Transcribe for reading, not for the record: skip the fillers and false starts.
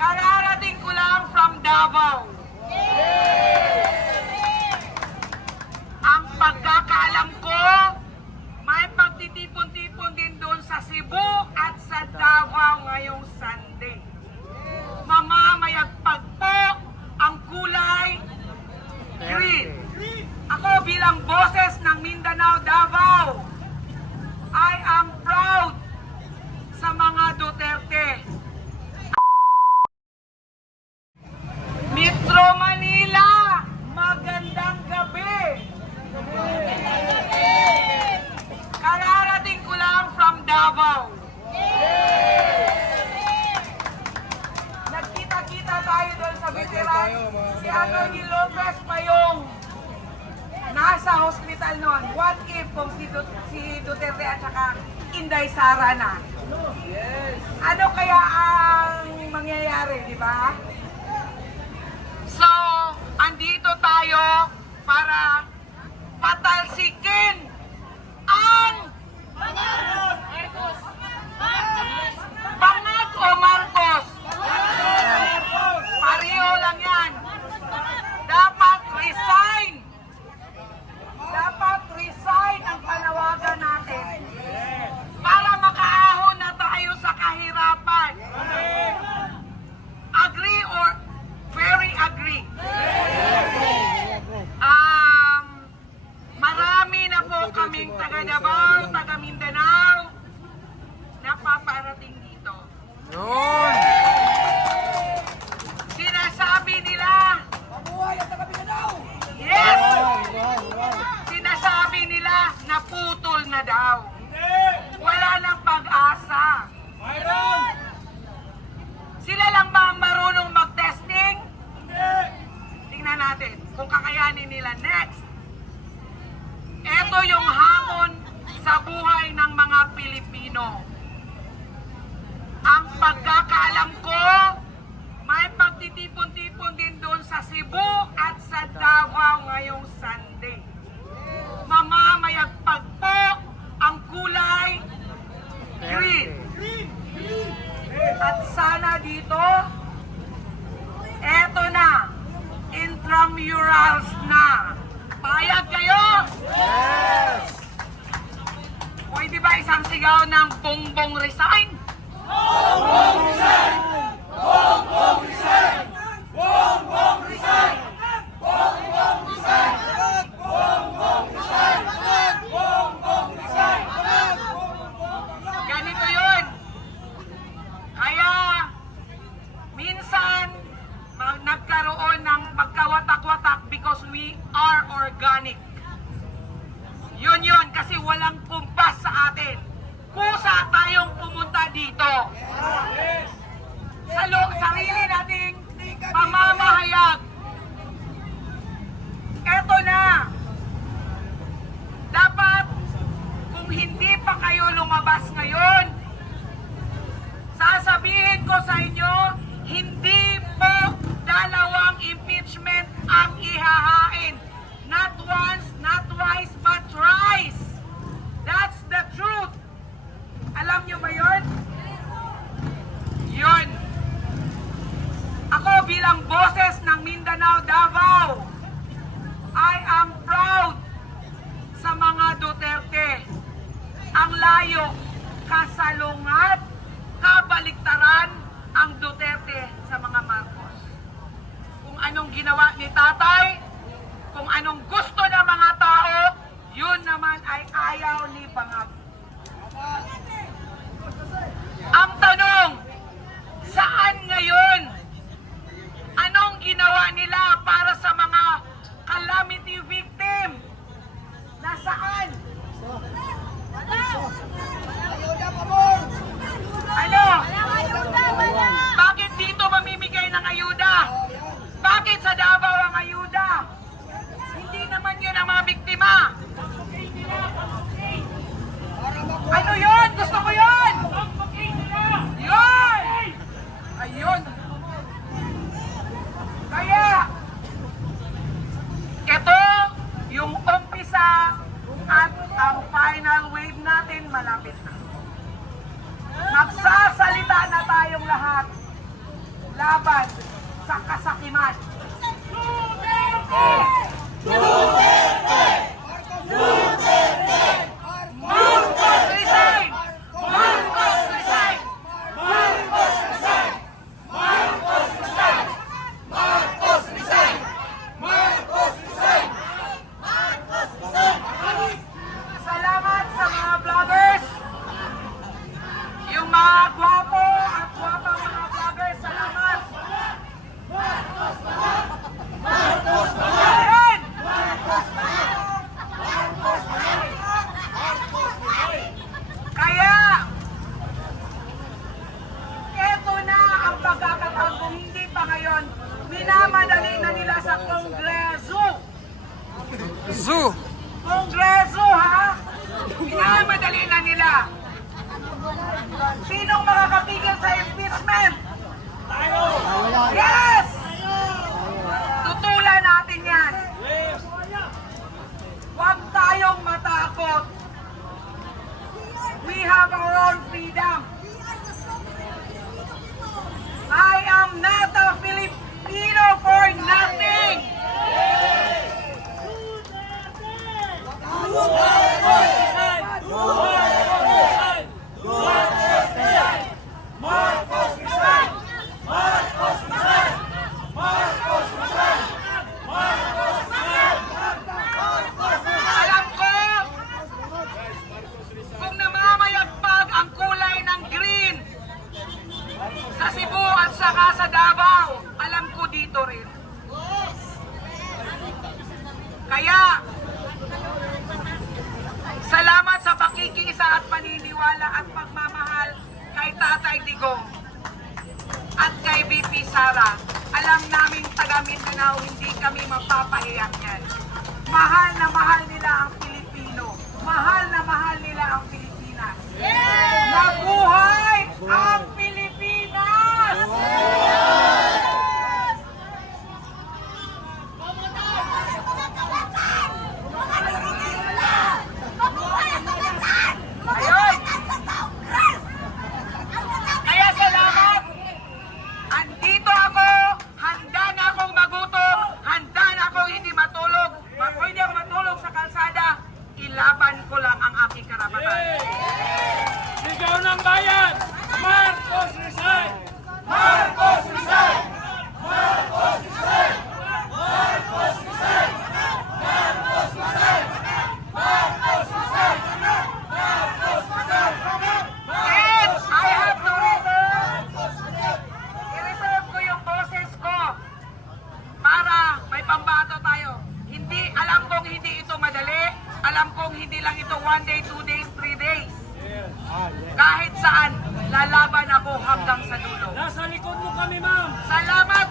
Kararating ko lang from Davao. Ang pagkakaalam ko, may pagtitipon-tipon din doon sa Cebu at sa Davao ngayong Sunday. Mamamayagpag po ang kulay green. Ako bilang boses ng Mindanao, Davao, I am proud sa mga Duterte. Metro Manila, magandang gabi. Kararating ko lang from Davao. Nagkita-kita tayo doon sa veteran. Si Anthony Lopez pa yung nasa hospital noon. What if kung si Duterte at saka Inday Sara na? Ano kaya ang mangyayari, di ba? So, andito tayo para patalsikin ang Bangag o Marcos. Pareho lang yan. Dapat resign. Dapat resign ang panawagan natin para makaahon na tayo sa kahirapan. Agree or very agree? Marami na po kaming taga Davao, taga Mindanao na paparating dito. Sinasabi nila, yes! Sinasabi nila na putol na daw. Wala nang pag-asa. Sila lang ba ang marunong mag-testing? Tingnan natin kung kakayanin nila. Next. Ito yung hamon sa buhay ng mga Pilipino. Ang pagkakaalam ko, may pagtitipon-tipon din doon sa Cebu at sa Davao ngayong Sunday. Mamamayagpag po ang kulay green. At sana dito, eto na, intramurals na. Payag kayo? Yes! Pwede ba isang sigaw ng Bongbong resign? Bongbong resign! Bongbong resign! Bongbong resign! Bongbong resign! Bongbong resign! Bongbong resign! Ganito yun. Kaya, minsan, nagkaroon ng pagkawatak-watak because we are organic. Yun, kasi walang kumpas sa atin. Kusa tayong pumunta dito. Sa sarili nating pamamahayag. Eto na. Dapat, kung hindi pa kayo lumabas ngayon, sasabihin ko sa inyo, hindi po dalawang impeachment ang ihahain. Not once, not twice, but thrice. That's the truth. Alam nyo ba yun? Yun. Ako bilang boses ng Mindanao, Davao, I am proud sa mga Duterte. Ang layo, kasalungat, kabaliktaran ang Duterte sa mga Marcos. Kung anong ginawa ni tatay, kung anong gusto ng mga tao, yun naman ay ayaw ni Bangag. Ang tanong, saan ngayon? Anong ginawa nila para sa mga calamity victim? Nasaan? Ano? Bakit dito mamimigay ng ayuda? Bakit sa Davao ang ayuda? Hindi naman yun ang mga biktima. Ano yun? Gusto ko yun! Yun! Ayun! Kaya, ito yung umpisa at ang final wave natin malapit na. Magsasalita na tayong lahat. laban sa kasakiman. Marcos resign! Marcos resign! Marcos resign! Marcos resign! Marcos resign! Marcos resign! Marcos resign! Salamat sa mga vloggers! Yung mga gwapo at gwapang mga vloggers, salamat! Ayan! Kaya, eto na ang pagkakataon kung hindi pa ngayon, minamadali na nila sa Kongreso. Zoo! Kongreso, ha? Minamadali na nila. Sinong makakapigil sa impeachment? Tayo! Yes! Tutulan natin yan. Huwag tayong matakot. We have our own freedom. I am not a Filipino for nothing. Alam ko, kung namamayagpag ang kulay ng green sa Cebu at saka sa Davao, alam ko dito rin. Kaya, salamat sa pakikiisa at paniniwala at pagmamahal kay Tatay Digong at kay VP Sara. Alam naming taga Mindanao, hindi kami mapapahiyak yan. Mahal na mahal nila ang Pilipino. Mahal na mahal nila ang Pilipinas. Mabuhay ang Pilipinas! Ayun! Kaya salamat! Andito ako, handa na akong magutom, handa na akong hindi matulog. Pwede akong matulog sa kalsada, ilaban ko lang ang aking karapatan. Sigaw ng bayan! Marcos resign! Marcos resign! Marcos resign! Marcos resign! Marcos resign! Marcos resign! Marcos resign! And I have to reserve. I-reserve ko yung boses ko para may pambato tayo. Hindi, alam kong hindi ito madali. Alam kong hindi lang ito 1 day, 2 days, 3 days. Kahit saan, lalaban ako hanggang sa dulo. Nasa likod mo kami, ma'am! Salamat